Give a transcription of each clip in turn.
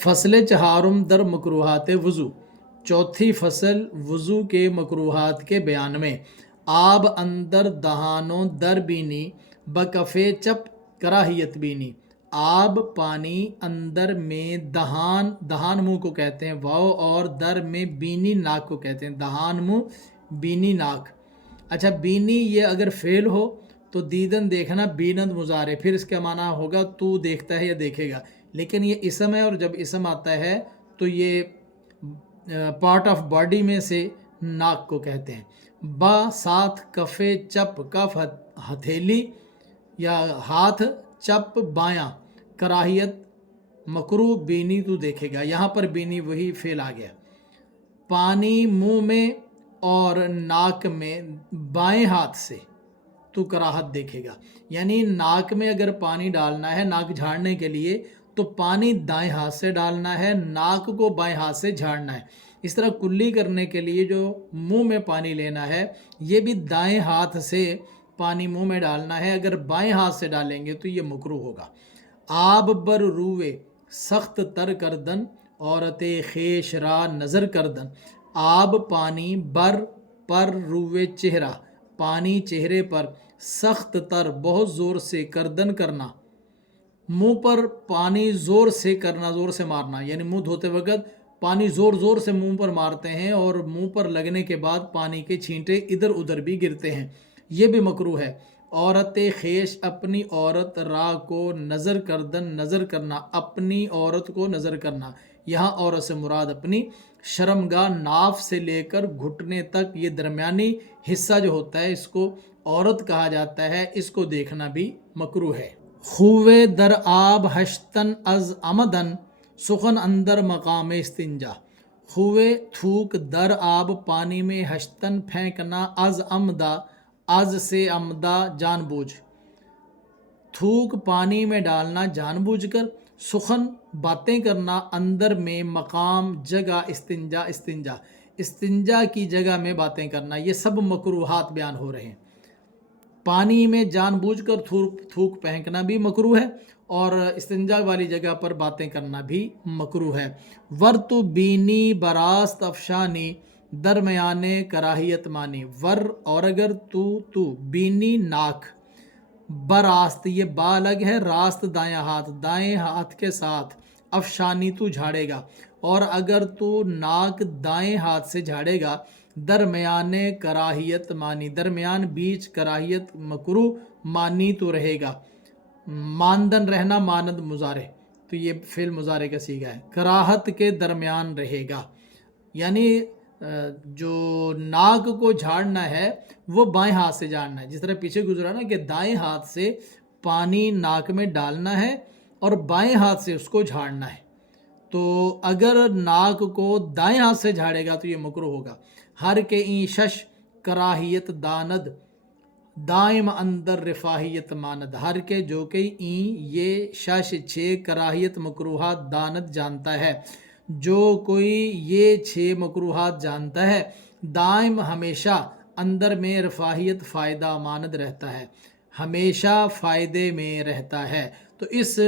فصل چہارم در مکروہات وضو، چوتھی فصل وضو کے مکروہات کے بیان میں۔ آب اندر دہانوں در بینی بکفے چپ کراہیت بینی، آب پانی اندر میں دہان، دہان منہ کو کہتے ہیں واو، اور در میں بینی ناک کو کہتے ہیں، دہان منہ بینی ناک۔ اچھا بینی یہ اگر فعل ہو تو دیدن دیکھنا، بیند مضارع، پھر اس کا معنی ہوگا تو دیکھتا ہے یا دیکھے گا، لیکن یہ اسم ہے، اور جب اسم آتا ہے تو یہ پارٹ آف باڈی میں سے ناک کو کہتے ہیں۔ با ساتھ کفے چپ، کف ہتھیلی یا ہاتھ، چپ بایاں، کراہیت مکروہ، بینی تو دیکھے گا، یہاں پر بینی وہی فعل آ گیا۔ پانی منہ میں اور ناک میں بائیں ہاتھ سے تو کراہت دیکھے گا، یعنی ناک میں اگر پانی ڈالنا ہے ناک جھاڑنے کے لیے تو پانی دائیں ہاتھ سے ڈالنا ہے، ناک کو بائیں ہاتھ سے جھاڑنا ہے۔ اس طرح کلی کرنے کے لیے جو منہ میں پانی لینا ہے یہ بھی دائیں ہاتھ سے پانی منہ میں ڈالنا ہے، اگر بائیں ہاتھ سے ڈالیں گے تو یہ مکروہ ہوگا۔ آب بر روے سخت تر کردن، عورت خیش را نظر کردن، آب پانی، بر پر روے چہرہ، پانی چہرے پر، سخت تر بہت زور سے، کردن کرنا، منہ پر پانی زور سے کرنا، زور سے مارنا، یعنی منہ دھوتے وقت پانی زور زور سے منہ پر مارتے ہیں اور منہ پر لگنے کے بعد پانی کے چھینٹے ادھر ادھر بھی گرتے ہیں، یہ بھی مکروہ ہے۔ عورت خیش اپنی عورت، را کو نظر کردن نظر کرنا، اپنی عورت کو نظر کرنا، یہاں عورت سے مراد اپنی، شرمگاہ ناف سے لے کر گھٹنے تک یہ درمیانی حصہ جو ہوتا ہے اس کو عورت کہا جاتا ہے، اس کو دیکھنا بھی مکروہ ہے۔ خوے در آب ہشتن از عمدن، سخن اندر مقام استنجا، خوے تھوک، در آب پانی میں، ہشتن پھینکنا، از عمدہ از سے عمدہ جان بوجھ، تھوک پانی میں ڈالنا جان بوجھ کر، سخن باتیں کرنا، اندر میں، مقام جگہ، استنجا استنجا، استنجا کی جگہ میں باتیں کرنا، یہ سب مکروہات بیان ہو رہے ہیں۔ پانی میں جان بوجھ کر تھوک پھینکنا بھی مکروہ ہے، اور استنجا والی جگہ پر باتیں کرنا بھی مکروہ ہے۔ ور تو بینی براست افشانی، درمیان کراہیت مانی، ور اور اگر تو بینی ناک، براست یہ با الگ ہے، راست دایاں ہاتھ، دائیں ہاتھ کے ساتھ، افشانی تو جھاڑے گا، اور اگر تو ناک دائیں ہاتھ سے جھاڑے گا، درمیان کراہیت مانی، درمیان بیچ کراہیت مکروہ، مانی تو رہے گا، ماندن رہنا، مانند مضارع، تو یہ فعل مضارع کا صیغہ ہے، کراہت کے درمیان رہے گا، یعنی جو ناک کو جھاڑنا ہے وہ بائیں ہاتھ سے جھاڑنا ہے، جس طرح پیچھے گزرا نا کہ دائیں ہاتھ سے پانی ناک میں ڈالنا ہے اور بائیں ہاتھ سے اس کو جھاڑنا ہے، تو اگر ناک کو دائیں ہاتھ سے جھاڑے گا تو یہ مکروہ ہوگا۔ ہر کے این شش کراہیت داند، دائم اندر رفاہیت ماند، ہر کے جو کہ این یہ شش چھ کراہیت مکروہات داند جانتا ہے، جو کوئی یہ چھ مکروہات جانتا ہے، دائم ہمیشہ، اندر میں رفاہیت فائدہ ماند رہتا ہے، ہمیشہ فائدے میں رہتا ہے۔ تو اس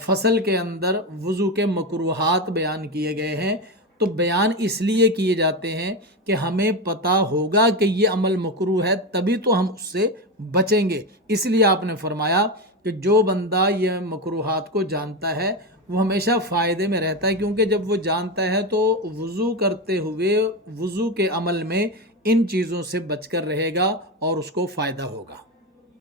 فصل کے اندر وضو کے مکروہات بیان کیے گئے ہیں، تو بیان اس لیے کیے جاتے ہیں کہ ہمیں پتہ ہوگا کہ یہ عمل مکروہ ہے، تبھی تو ہم اس سے بچیں گے، اس لیے آپ نے فرمایا کہ جو بندہ یہ مکروہات کو جانتا ہے وہ ہمیشہ فائدے میں رہتا ہے، کیونکہ جب وہ جانتا ہے تو وضو کرتے ہوئے وضو کے عمل میں ان چیزوں سے بچ کر رہے گا اور اس کو فائدہ ہوگا۔